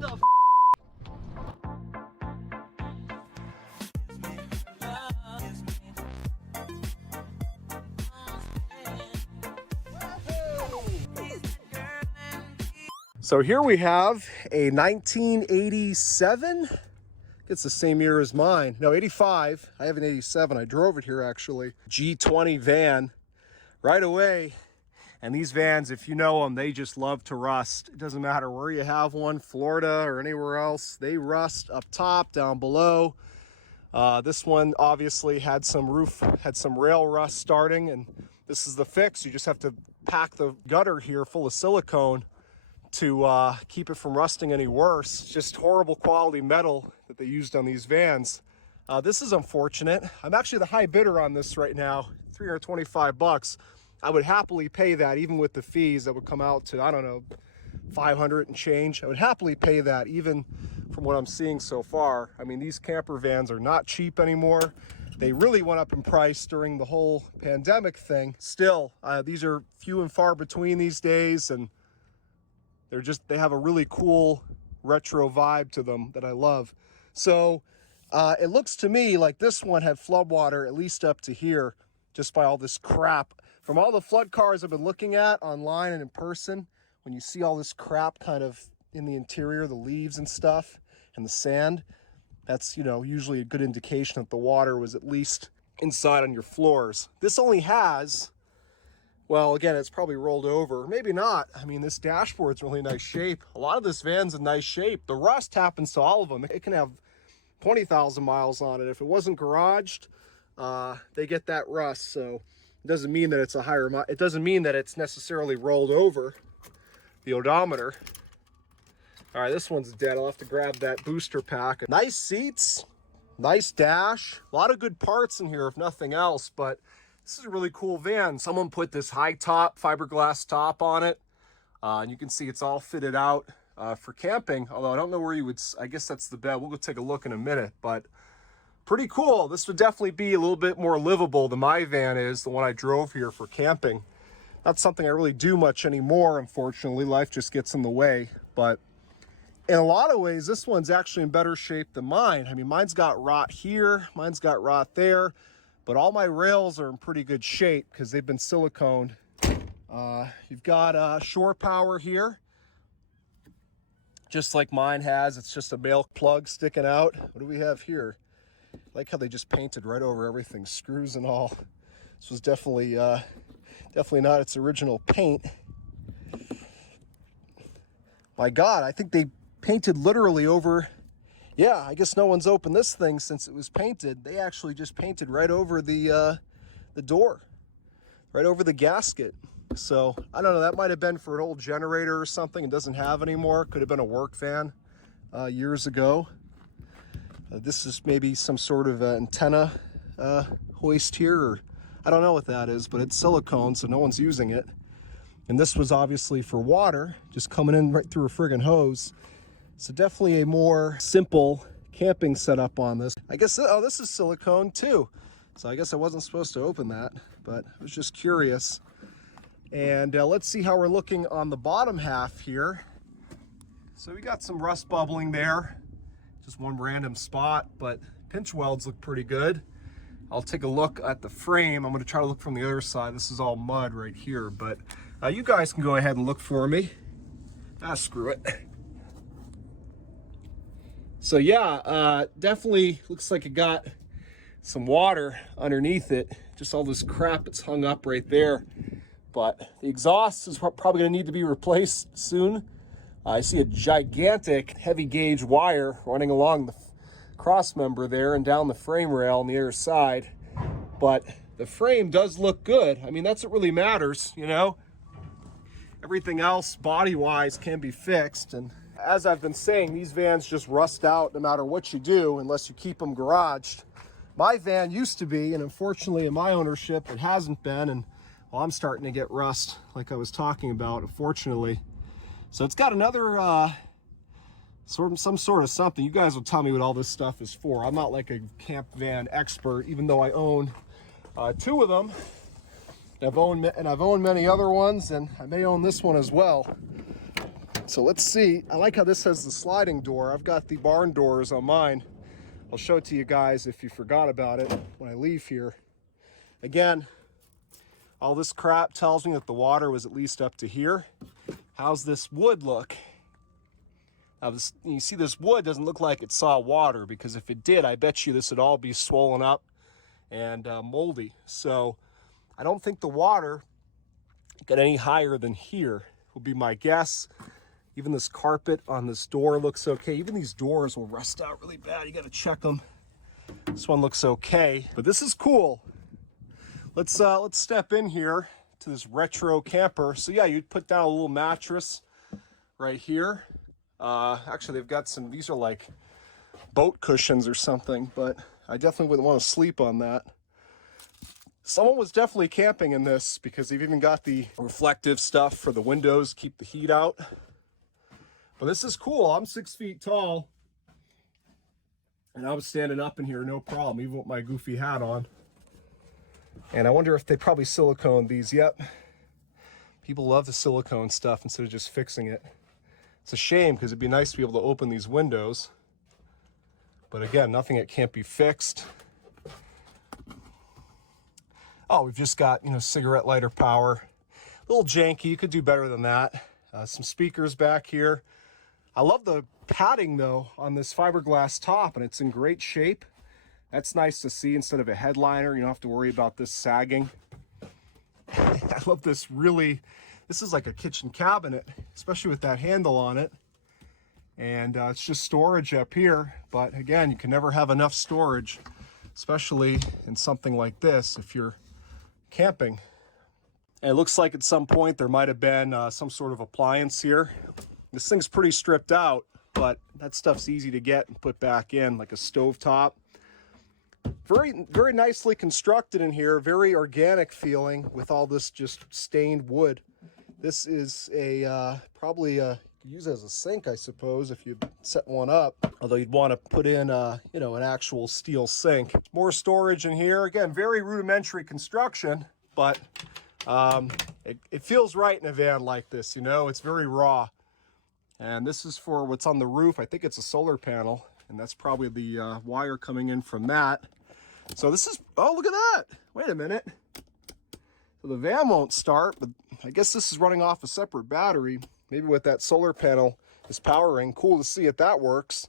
The So here we have a 1987. It's the same year as mine. No, 85. I have an 87. I drove it here actually. G20 van right away. And these vans, if you know them, they just love to rust. It doesn't matter where you have one, Florida or anywhere else. They rust up top, down below. This one obviously had some rail rust starting, and this is the fix. You just have to pack the gutter here full of silicone to keep it from rusting any worse. It's just horrible quality metal that they used on these vans. This is unfortunate. I'm actually the high bidder on this right now, 325 bucks. I would happily pay that, even with the fees that would come out to, I don't know, 500 and change. I would happily pay that, even from what I'm seeing so far. I mean, these camper vans are not cheap anymore. They really went up in price during the whole pandemic thing. Still, these are few and far between these days, and they have a really cool retro vibe to them that I love. So it looks to me like this one had floodwater at least up to here, just by all this crap. From all the flood cars I've been looking at online and in person, when you see all this crap kind of in the interior, the leaves and stuff, and the sand, that's, you know, usually a good indication that the water was at least inside on your floors. This only has, well, again, it's probably rolled over. Maybe not. I mean, this dashboard's really nice shape. A lot of this van's in nice shape. The rust happens to all of them. It can have 20,000 miles on it. If it wasn't garaged, they get that rust. So it doesn't mean that it's a higher, it doesn't mean that it's necessarily rolled over the odometer. All right, this one's dead. I'll have to grab that booster pack. Nice seats, nice dash, a lot of good parts in here if nothing else, but this is a really cool van. Someone put this high top, fiberglass top on it. And you can see it's all fitted out for camping, although I don't know where you would, I guess that's the bed. We'll go take a look in a minute, but pretty cool. This would definitely be a little bit more livable than my van is, the one I drove here for camping. Not something I really do much anymore, unfortunately. Life just gets in the way, but in a lot of ways, this one's actually in better shape than mine. I mean, mine's got rot here, mine's got rot there, but all my rails are in pretty good shape because they've been siliconed. You've got shore power here, just like mine has. It's just a male plug sticking out. What do we have here? I like how they just painted right over everything, screws and all. This was definitely not its original paint. My God, I think they painted literally over, yeah, I guess no one's opened this thing since it was painted. They actually just painted right over the door, right over the gasket. So I don't know, that might have been for an old generator or something it doesn't have anymore. Could have been a work van years ago. This is maybe some sort of antenna hoist here, or I don't know what that is, but it's silicone, so no one's using it. And this was obviously for water, just coming in right through a friggin' hose. So definitely a more simple camping setup on this. I guess, oh, this is silicone too. So I guess I wasn't supposed to open that, but I was just curious. And let's see how we're looking on the bottom half here. So we got some rust bubbling there, just one random spot, but pinch welds look pretty good. I'll take a look at the frame. I'm gonna try to look from the other side. This is all mud right here, but you guys can go ahead and look for me. Screw it. So yeah, definitely looks like it got some water underneath it. Just all this crap that's hung up right there. But the exhaust is probably gonna need to be replaced soon. I see a gigantic heavy gauge wire running along the cross member there and down the frame rail on the other side. But the frame does look good. I mean, that's what really matters, you know? Everything else body-wise can be fixed. And as I've been saying, these vans just rust out no matter what you do unless you keep them garaged. My van used to be, and unfortunately in my ownership it hasn't been, and well, I'm starting to get rust like I was talking about, unfortunately. So it's got another some sort of something. You guys will tell me what all this stuff is for. I'm not like a camp van expert, even though I own two of them. I've owned many other ones, and I may own this one as well. So let's see. I like how this has the sliding door. I've got the barn doors on mine. I'll show it to you guys if you forgot about it when I leave here. Again, all this crap tells me that the water was at least up to here. How's this wood look? Now you see this wood doesn't look like it saw water, because if it did, I bet you this would all be swollen up and moldy. So I don't think the water got any higher than here, will be my guess. Even this carpet on this door looks okay. Even these doors will rust out really bad. You gotta check them. This one looks okay, but this is cool. Let's step in here to this retro camper. So yeah, you'd put down a little mattress right here. Actually, they've got some, these are like boat cushions or something, but I definitely wouldn't want to sleep on that. Someone was definitely camping in this, because they've even got the reflective stuff for the windows, keep the heat out. But this is cool. I'm 6 feet tall, and I was standing up in here, no problem, even with my goofy hat on. And I wonder if they probably siliconed these. Yep. People love the silicone stuff instead of just fixing it. It's a shame, because it'd be nice to be able to open these windows. But again, nothing that can't be fixed. Oh, we've just got, you know, cigarette lighter power. A little janky, you could do better than that. Some speakers back here. I love the padding though on this fiberglass top, and it's in great shape. That's nice to see. Instead of a headliner, you don't have to worry about this sagging. I love this really, this is like a kitchen cabinet, especially with that handle on it. And it's just storage up here. But again, you can never have enough storage, especially in something like this if you're camping. And it looks like at some point there might have been some sort of appliance here. This thing's pretty stripped out, but that stuff's easy to get and put back in, like a stovetop. Very, very nicely constructed in here, very organic feeling with all this just stained wood. This is a probably use as a sink, I suppose, if you set one up. Although you'd want to put in you know, an actual steel sink. More storage in here. Again, very rudimentary construction, but it feels right in a van like this. You know, it's very raw. And this is for what's on the roof. I think it's a solar panel, and that's probably the wire coming in from that. So this is, oh, look at that. Wait a minute. So the van won't start, but I guess this is running off a separate battery. Maybe what that solar panel is powering. Cool to see if that works.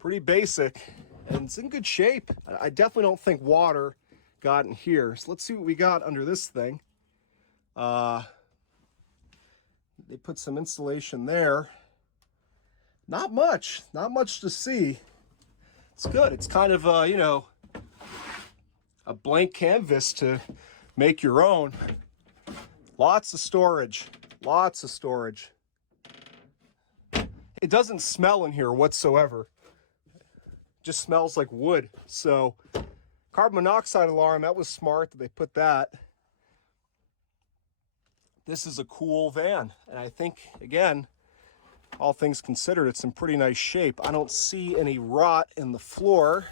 Pretty basic, and it's in good shape. I definitely don't think water got in here. So let's see what we got under this thing. They put some insulation there. Not much to see. It's good. It's kind of, you know, a blank canvas to make your own. Lots of storage, lots of storage. It doesn't smell in here whatsoever. It just smells like wood. So carbon monoxide alarm, that was smart that they put that. This is a cool van. And I think, again, all things considered, it's in pretty nice shape. I don't see any rot in the floor.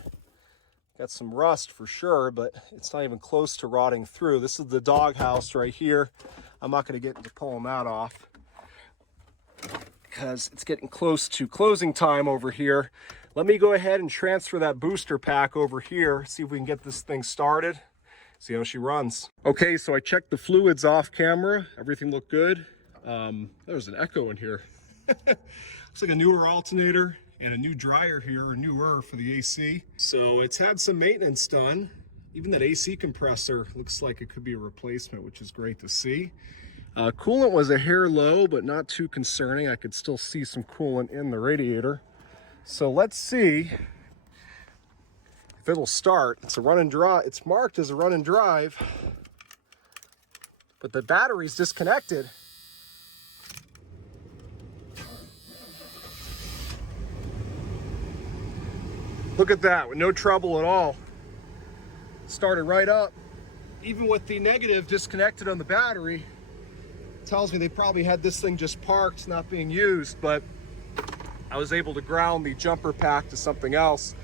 Got some rust for sure, but it's not even close to rotting through. This is the doghouse right here. I'm not going to get into pulling that off because it's getting close to closing time over here. Let me go ahead and transfer that booster pack over here, see if we can get this thing started, see how she runs. Okay, so I checked the fluids off camera. Everything looked good. There's an echo in here. Looks like a newer alternator and a new dryer here, or newer for the AC. So it's had some maintenance done. Even that AC compressor looks like it could be a replacement, which is great to see. Coolant was a hair low, but not too concerning. I could still see some coolant in the radiator. So let's see if it'll start. It's a run and drive. It's marked as a run and drive, but the battery's disconnected. Look at that, with no trouble at all. Started right up. Even with the negative disconnected on the battery, tells me they probably had this thing just parked, not being used, but I was able to ground the jumper pack to something else.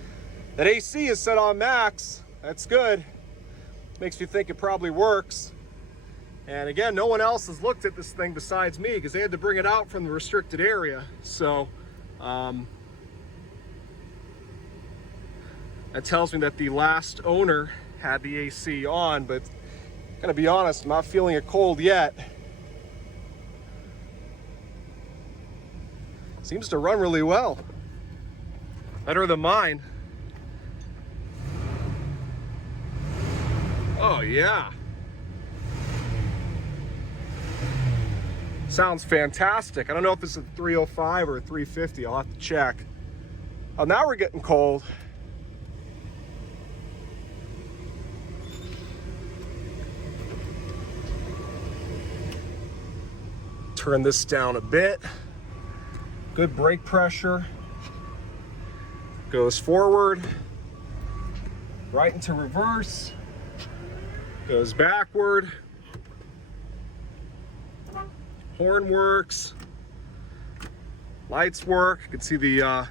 That AC is set on max. That's good. Makes me think it probably works. And again, no one else has looked at this thing besides me because they had to bring it out from the restricted area. So that tells me that the last owner had the AC on, but gotta be honest, I'm not feeling it cold yet. Seems to run really well. Better than mine. Oh yeah. Sounds fantastic. I don't know if it's a 305 or a 350. I'll have to check. Oh, now we're getting cold. Turn this down a bit. Good brake pressure. Goes forward, right into reverse, goes backward. Horn works, lights work. You can see the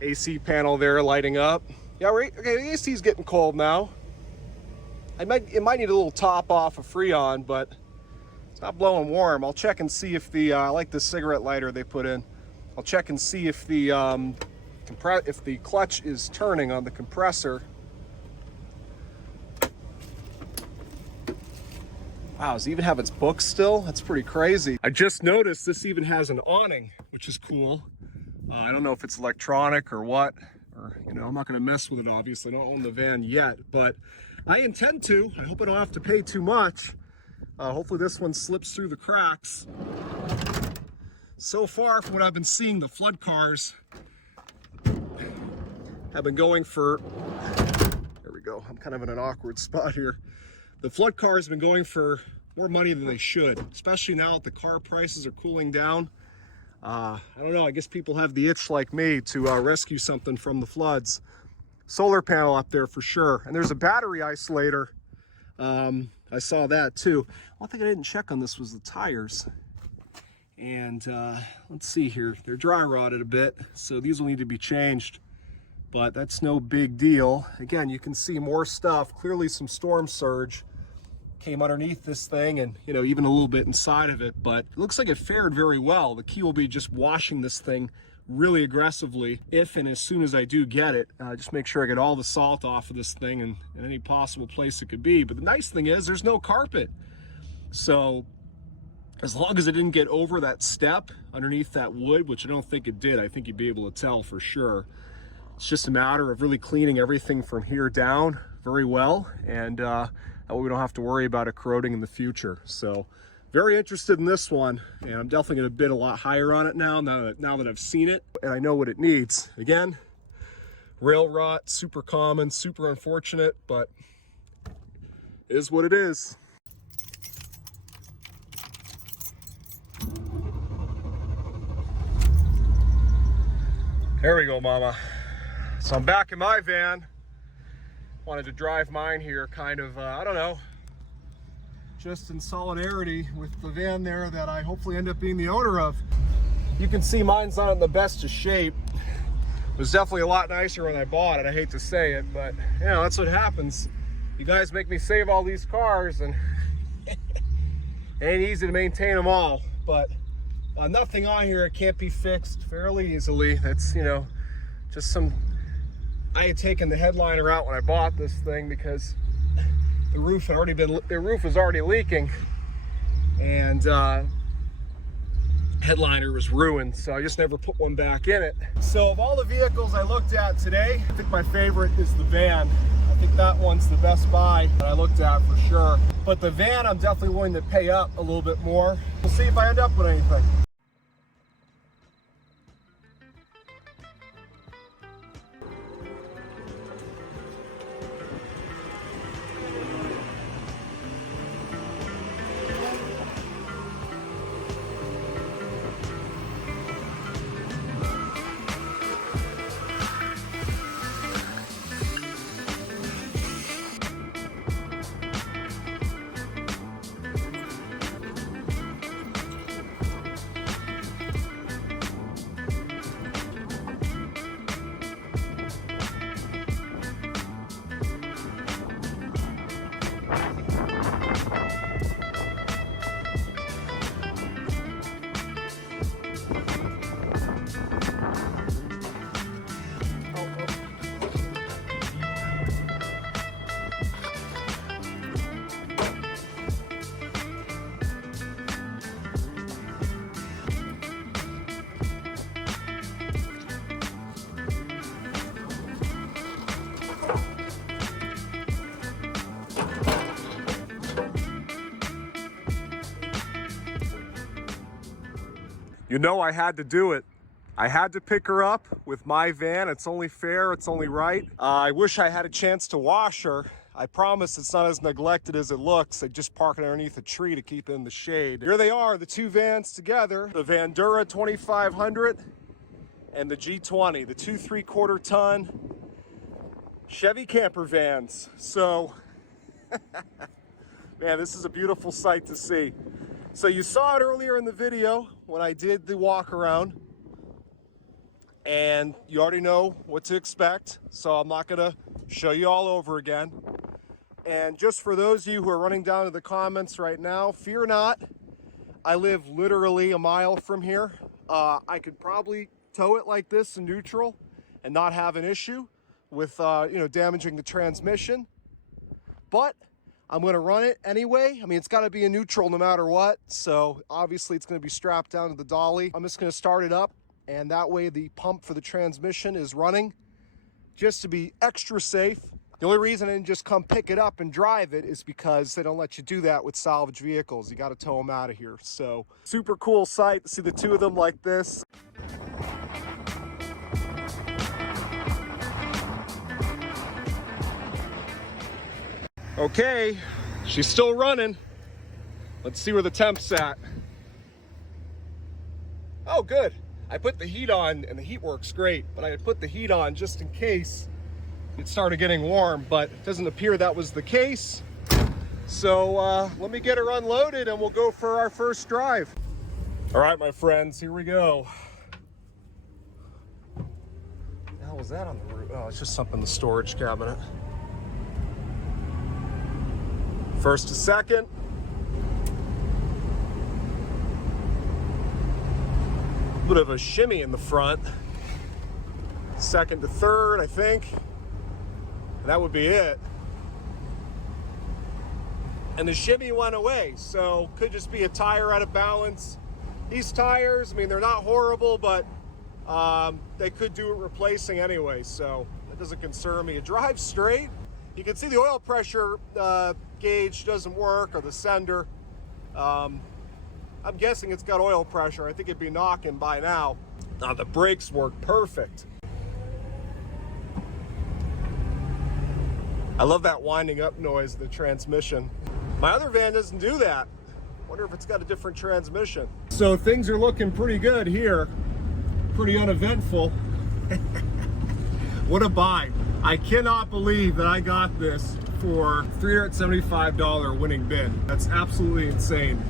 AC panel there lighting up. Yeah, okay, the AC's getting cold now. It might need a little top off of Freon, but it's not blowing warm. I'll check and see if the, I like the cigarette lighter they put in. I'll check and see if the clutch is turning on the compressor. Wow, does it even have its books still? That's pretty crazy. I just noticed this even has an awning, which is cool. I don't know if it's electronic or what, or, you know, I'm not gonna mess with it, obviously. I don't own the van yet, but I intend to. I hope I don't have to pay too much. Hopefully this one slips through the cracks. So far, from what I've been seeing, the flood cars have been going for, there we go, I'm kind of in an awkward spot here. The flood cars have been going for more money than they should, especially now that the car prices are cooling down. I don't know, I guess people have the itch like me to rescue something from the floods. Solar panel up there for sure. And there's a battery isolator. I saw that too. One thing I didn't check on this was the tires. And let's see here, they're dry rotted a bit, so these will need to be changed. But that's no big deal. Again, you can see more stuff, clearly some storm surge came underneath this thing and, you know, even a little bit inside of it, but it looks like it fared very well. The key will be just washing this thing really aggressively if and as soon as I do get it. Just make sure I get all the salt off of this thing and any possible place it could be. But the nice thing is there's no carpet. So as long as it didn't get over that step underneath that wood, which I don't think it did, I think you'd be able to tell for sure. It's just a matter of really cleaning everything from here down very well, and that way we don't have to worry about it corroding in the future. So very interested in this one, and I'm definitely going to bid a lot higher on it now that I've seen it and I know what it needs. Again, rail rot, super common, super unfortunate, but it is what it is. There we go, mama. So I'm back in my van. Wanted to drive mine here kind of, I don't know, just in solidarity with the van there that I hopefully end up being the owner of. You can see mine's not in the best of shape. It was definitely a lot nicer when I bought it. I hate to say it, but you know, that's what happens. You guys make me save all these cars and it ain't easy to maintain them all, but nothing on here, it can't be fixed fairly easily. That's, you know, just some, I had taken the headliner out when I bought this thing because the roof was already leaking and headliner was ruined, so I just never put one back in it. So of all the vehicles I looked at today, I think my favorite is the van. I think that one's the best buy that I looked at for sure. But the van, I'm definitely willing to pay up a little bit more. We'll see if I end up with anything. You know I had to do it. I had to pick her up with my van. It's only fair, it's only right. I wish I had a chance to wash her. I promise it's not as neglected as it looks. I just park it underneath a tree to keep it in the shade. Here they are, the two vans together. The Vandura 2500 and the G20, the 2 3/4 ton Chevy camper vans. So, man, this is a beautiful sight to see. So you saw it earlier in the video when I did the walk around, and you already know what to expect. So I'm not gonna show you all over again. And just for those of you who are running down to the comments right now, fear not. I live literally a mile from here. I could probably tow it like this in neutral and not have an issue with damaging the transmission. But I'm going to run it anyway. I mean, it's got to be in neutral no matter what. So obviously it's going to be strapped down to the dolly. I'm just going to start it up, and that way the pump for the transmission is running, just to be extra safe. The only reason I didn't just come pick it up and drive it is because they don't let you do that with salvage vehicles. You got to tow them out of here. So super cool sight to see the two of them like this. Okay, she's still running. Let's see where the temp's at. Oh, good. I put the heat on and the heat works great, but I had put the heat on just in case it started getting warm, but it doesn't appear that was the case. So let me get her unloaded and we'll go for our first drive. All right, my friends, here we go. What the hell was that on the roof? Oh, it's just something in the storage cabinet. First to second. A bit of a shimmy in the front. Second to third, I think. And that would be it. And the shimmy went away, so could just be a tire out of balance. These tires, I mean, they're not horrible, but they could do it replacing anyway, so that doesn't concern me. It drives straight. You can see the oil pressure gauge doesn't work, or the sender. I'm guessing it's got oil pressure. I think it'd be knocking by now. The brakes work perfect. I love that winding up noise of the transmission. My other van doesn't do that. Wonder if it's got a different transmission. So things are looking pretty good here. Pretty uneventful. What a buy. I cannot believe that I got this for $375 winning bid. That's absolutely insane.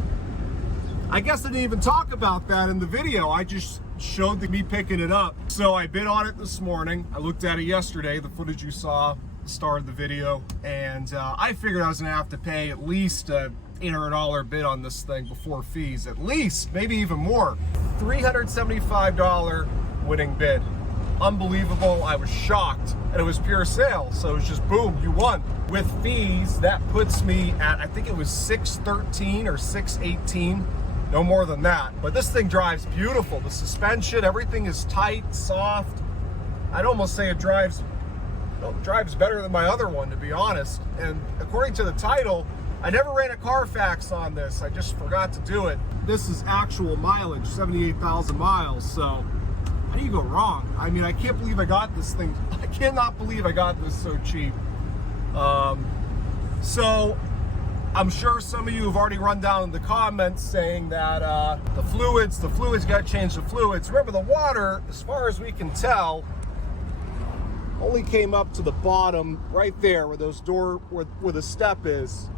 I guess I didn't even talk about that in the video. I just showed me picking it up. So I bid on it this morning. I looked at it yesterday, the footage you saw started the video, and I figured I was gonna have to pay at least a $800 bid on this thing before fees, at least, maybe even more. $375 winning bid. Unbelievable. I was shocked, and it was pure sale, so it was just boom, you won. With fees, that puts me at, I think it was $613 or $618, no more than that. But this thing drives beautiful. The suspension, everything is tight, soft. I'd almost say it drives better than my other one, to be honest. And according to the title, I never ran a Carfax on this. I just forgot to do it. This is actual mileage, 78,000 miles, so how do you go wrong? I mean, I can't believe I got this thing. I cannot believe I got this so cheap. So I'm sure some of you have already run down in the comments saying that the fluids got to change the fluids. Remember, the water, as far as we can tell, only came up to the bottom right there where where the step is.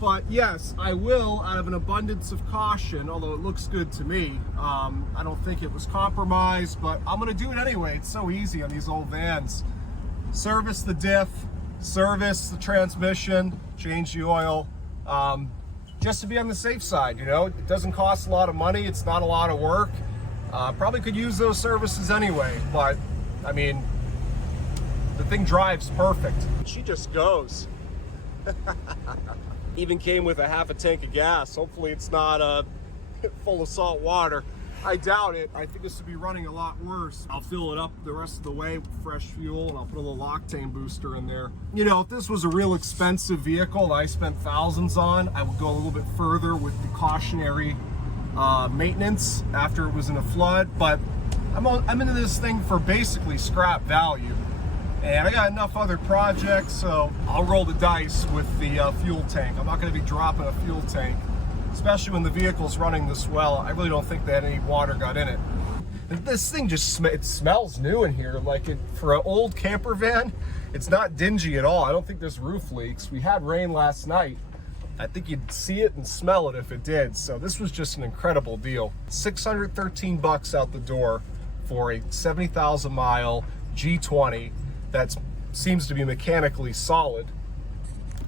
But yes, I will, out of an abundance of caution, although it looks good to me. I don't think it was compromised, but I'm gonna do it anyway. It's so easy on these old vans. Service the diff, service the transmission, change the oil, just to be on the safe side, you know? It doesn't cost a lot of money, it's not a lot of work. Probably could use those services anyway, but I mean, the thing drives perfect. She just goes. Even came with a half a tank of gas. Hopefully it's not full of salt water. I doubt it. I think this would be running a lot worse. I'll fill it up the rest of the way with fresh fuel, and I'll put a little octane booster in there. You know, if this was a real expensive vehicle that I spent thousands on, I would go a little bit further with the cautionary maintenance after it was in a flood, but I'm into this thing for basically scrap value. And I got enough other projects, so I'll roll the dice with the fuel tank. I'm not going to be dropping a fuel tank, especially when the vehicle's running this well. I really don't think that any water got in it. This thing just it smells new in here. Like for an old camper van, it's not dingy at all. I don't think there's roof leaks. We had rain last night. I think you'd see it and smell it if it did. So this was just an incredible deal. $613 out the door for a 70,000 mile G20 that seems to be mechanically solid,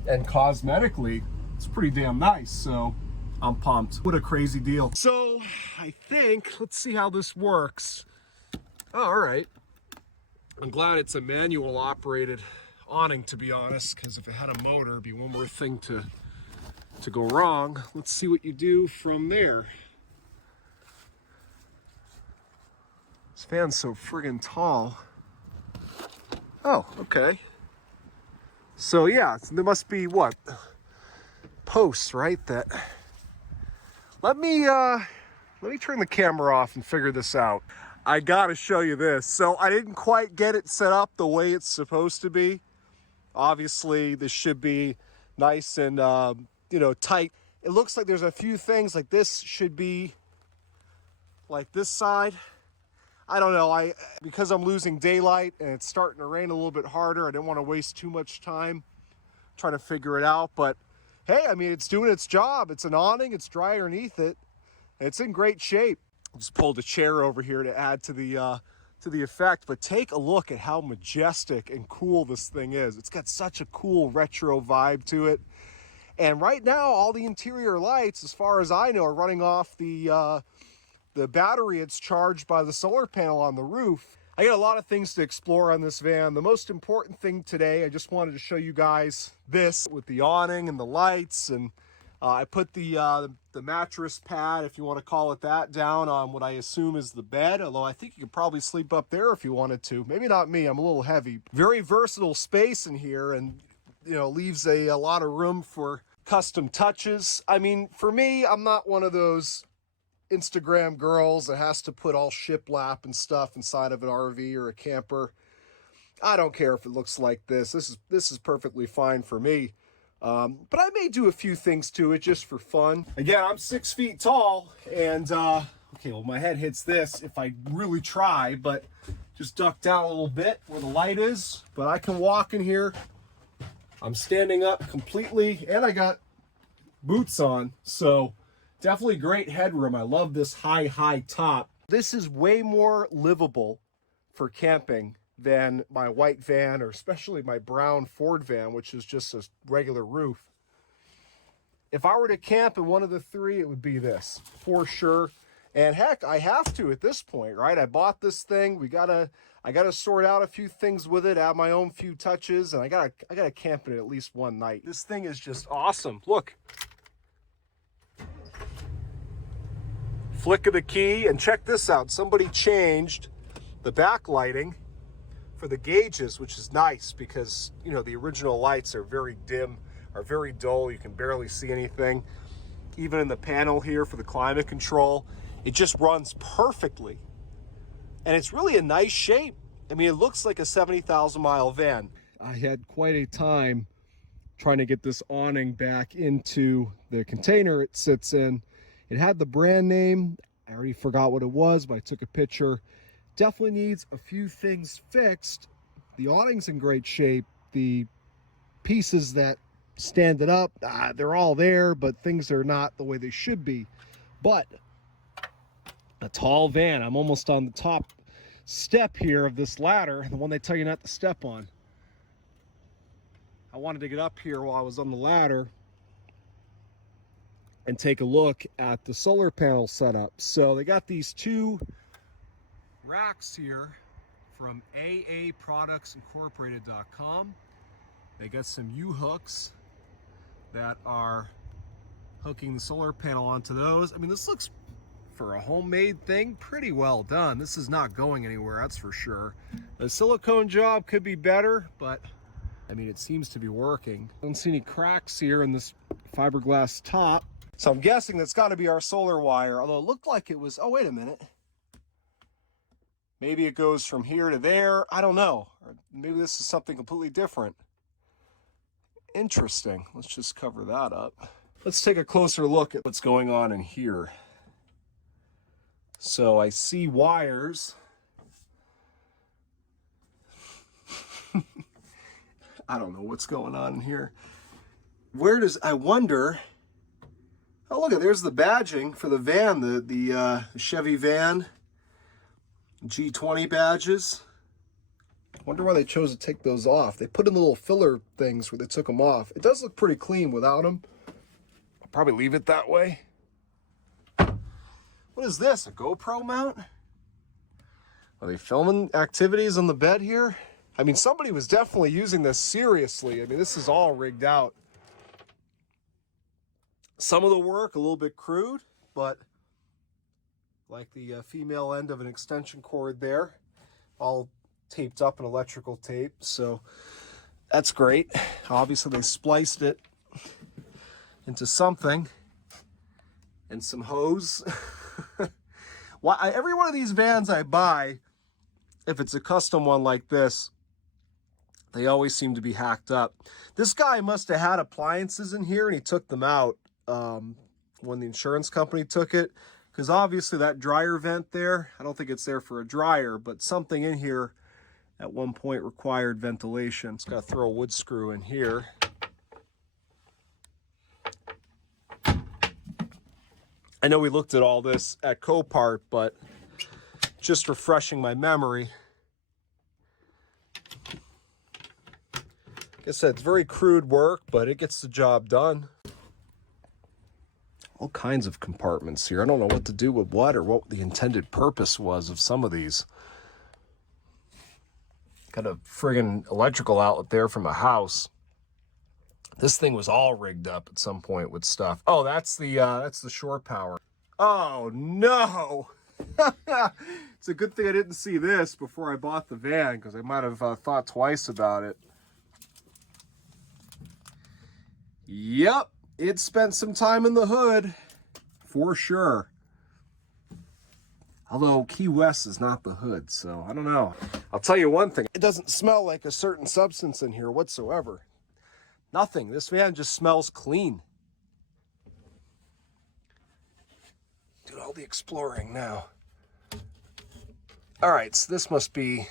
and cosmetically it's pretty damn nice. So I'm pumped. What a crazy deal. So I think, let's see how this works. Oh, all right. I'm glad it's a manual operated awning, to be honest, because if it had a motor, it'd be one more thing to go wrong. Let's see what you do from there. This fan's so friggin' tall. Oh, okay. So yeah, there must be what? Posts, right? That. Let me turn the camera off and figure this out. I gotta show you this. So I didn't quite get it set up the way it's supposed to be. Obviously, this should be nice and you know, tight. It looks like there's a few things, like this should be like this side. I don't know, because I'm losing daylight and it's starting to rain a little bit harder, I didn't want to waste too much time trying to figure it out. But hey, I mean, it's doing its job. It's an awning, it's dry underneath it. It's in great shape. Just pulled a chair over here to add to the effect, but take a look at how majestic and cool this thing is. It's got such a cool retro vibe to it. And right now, all the interior lights, as far as I know, are running off the battery it's charged by the solar panel on the roof. I got a lot of things to explore on this van. The most important thing today, I just wanted to show you guys this with the awning and the lights, and I put the mattress pad, if you want to call it that, down on what I assume is the bed, although I think you could probably sleep up there if you wanted to. Maybe not me, I'm a little heavy. Very versatile space in here, and you know, leaves a lot of room for custom touches. I mean, for me, I'm not one of those Instagram girls that has to put all shiplap and stuff inside of an RV or a camper. I don't care if it looks like this. This is perfectly fine for me. But I may do a few things to it just for fun. Again, I'm 6 feet tall, and okay, well, my head hits this if I really try, but just duck down a little bit where the light is. But I can walk in here. I'm standing up completely, and I got boots on, so definitely great headroom. I love this high top. This is way more livable for camping than my white van, or especially my brown Ford van, which is just a regular roof. If I were to camp in one of the three, it would be this, for sure. And heck, I have to at this point, right? I bought this thing. I gotta sort out a few things with it, add my own few touches, and I gotta camp in it at least one night. This thing is just awesome. Look. Flick of the key, and check this out. Somebody changed the backlighting for the gauges, which is nice because, you know, the original lights are very dim, are very dull. You can barely see anything. Even in the panel here for the climate control, it just runs perfectly. And it's really a nice shape. I mean, it looks like a 70,000 mile van. I had quite a time trying to get this awning back into the container it sits in. It had the brand name. I already forgot what it was, but I took a picture. Definitely needs a few things fixed. The awning's in great shape. The pieces that stand it up, they're all there, but things are not the way they should be. But a tall van. I'm almost on the top step here of this ladder, the one they tell you not to step on. I wanted to get up here while I was on the ladder and take a look at the solar panel setup. So they got these two racks here from aaproductsincorporated.com. They got some U-hooks that are hooking the solar panel onto those. I mean, this looks, for a homemade thing, pretty well done. This is not going anywhere, that's for sure. The silicone job could be better, but I mean, it seems to be working. I don't see any cracks here in this fiberglass top. So I'm guessing that's got to be our solar wire, although it looked like it was, oh, wait a minute. Maybe it goes from here to there. I don't know. Or maybe this is something completely different. Interesting. Let's just cover that up. Let's take a closer look at what's going on in here. So I see wires. I don't know what's going on in here. Where does, I wonder, oh look, there's the badging for the van, the Chevy van, G20 badges. I wonder why they chose to take those off. They put in little filler things where they took them off. It does look pretty clean without them. I'll probably leave it that way. What is this, a GoPro mount? Are they filming activities on the bed here? I mean, somebody was definitely using this seriously. I mean, this is all rigged out. Some of the work, a little bit crude, but like the female end of an extension cord there, all taped up in electrical tape. So that's great. Obviously, they spliced it into something and some hose. Every one of these vans I buy, if it's a custom one like this, they always seem to be hacked up. This guy must have had appliances in here and he took them out when the insurance company took it, because obviously that dryer vent there, I don't think it's there for a dryer, but something in here at one point required ventilation. It's got to throw a wood screw in here. I know we looked at all this at Copart, but just refreshing my memory. Like I said, it's very crude work, but it gets the job done. All kinds of compartments here. I don't know what to do with what or what the intended purpose was of some of these. Got a friggin' electrical outlet there from a house. This thing was all rigged up at some point with stuff. Oh, that's the shore power. Oh no! It's a good thing I didn't see this before I bought the van, because I might have thought twice about it. Yep, it spent some time in the hood, for sure. Although Key West is not the hood, so I don't know. I'll tell you one thing, it doesn't smell like a certain substance in here whatsoever. Nothing. This van just smells clean. Do all the exploring now. All right, so this must be,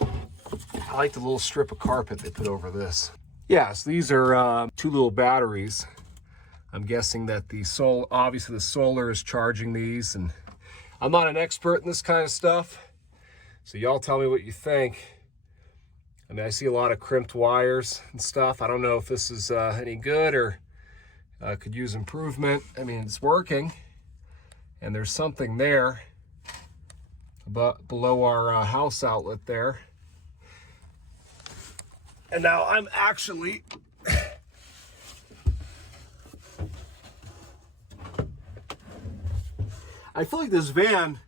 I like the little strip of carpet they put over this. Yes, these are two little batteries. I'm guessing that obviously the solar is charging these, and I'm not an expert in this kind of stuff, so y'all tell me what you think. I mean, I see a lot of crimped wires and stuff. I don't know if this is any good or could use improvement. I mean, it's working, and there's something there below our house outlet there. And now I'm actually I feel like this van,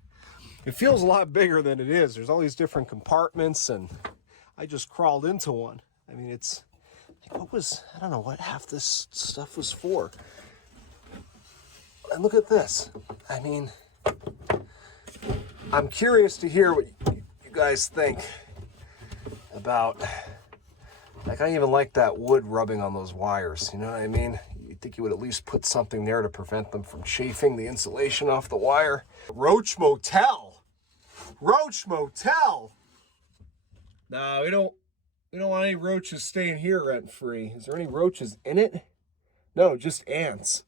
it feels a lot bigger than it is. There's all these different compartments, and I just crawled into one. I mean, it's like, I don't know what half this stuff was for. And look at this. I mean, I'm curious to hear what you guys think about, like, I don't even like that wood rubbing on those wires, you know what I mean? You'd think you would at least put something there to prevent them from chafing the insulation off the wire. Roach Motel. Roach Motel. No, we don't want any roaches staying here rent-free. Is there any roaches in it? No, just ants.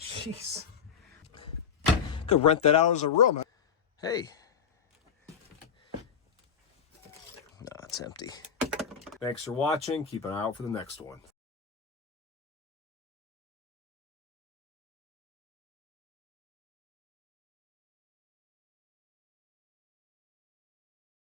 Jeez. Could rent that out as a room. Hey. No, it's empty. Thanks for watching. Keep an eye out for the next one.